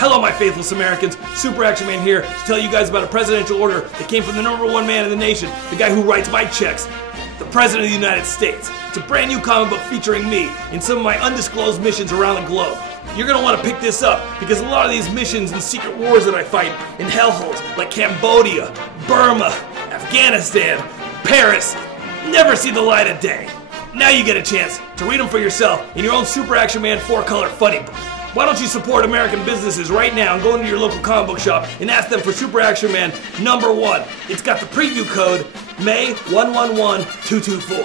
Hello, my faithless Americans. Super Action Man here to tell you guys about a presidential order that came from the #1 man in the nation, the guy who writes my checks, the President of the United States. It's a brand new comic book featuring me in some of my undisclosed missions around the globe. You're going to want to pick this up because a lot of these missions and secret wars that I fight in hellholes like Cambodia, Burma, Afghanistan, Paris never see the light of day. Now you get a chance to read them for yourself in your own Super Action Man 4-color funny book. Why don't you support American businesses right now and go into your local comic book shop and ask them for Super Action Man #1. It's got the preview code May111224.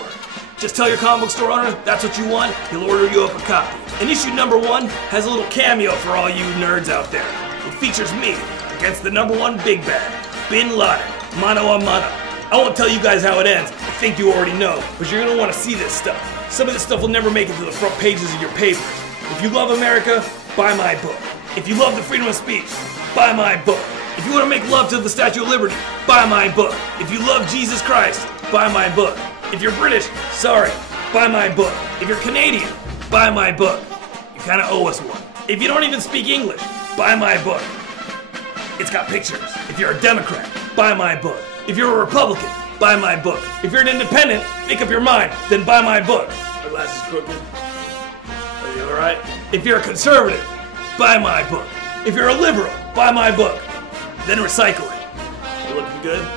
Just tell your comic book store owner that's what you want, he'll order you up a copy. And issue #1 has a little cameo for all you nerds out there. It features me against the #1 big bad, Bin Laden, mano a mano. I won't tell you guys how it ends, I think you already know, but you're gonna want to see this stuff. Some of this stuff will never make it to the front pages of your papers. If you love America, buy my book. If you love the freedom of speech, buy my book. If you want to make love to the Statue of Liberty, buy my book. If you love Jesus Christ, buy my book. If you're British, sorry, buy my book. If you're Canadian, buy my book. You kind of owe us one. If you don't even speak English, buy my book. It's got pictures. If you're a Democrat, buy my book. If you're a Republican, buy my book. If you're an independent, make up your mind, then buy my book. My glasses crooked. Are you alright? If you're a conservative, buy my book. If you're a liberal, buy my book. Then recycle it. You looking good?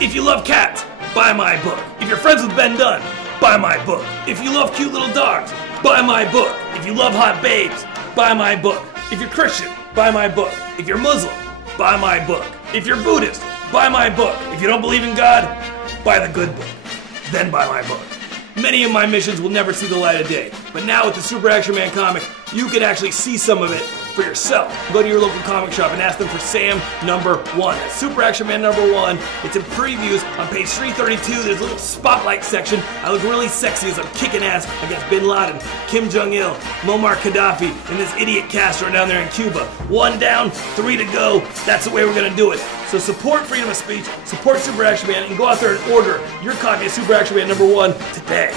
If you love cats, buy my book. If you're friends with Ben Dunn, buy my book. If you love cute little dogs, buy my book. If you love hot babes, buy my book. If you're Christian, buy my book. If you're Muslim, buy my book. If you're Buddhist, buy my book. If you don't believe in God, buy the good book. Then buy my book. Many of my missions will never see the light of day, but now with the Super Action Man comic, you can actually see some of it for yourself. Go to your local comic shop and ask them for Sam #1. That's Super Action Man #1. It's in previews on page 332. There's a little spotlight section. I look really sexy as I'm kicking ass against Bin Laden, Kim Jong-il, Muammar Gaddafi, and this idiot Castro down there in Cuba. 1 down, 3 to go. That's the way we're gonna do it. So support freedom of speech, support Super Action Man, and go out there and order your copy of Super Action Man #1 today.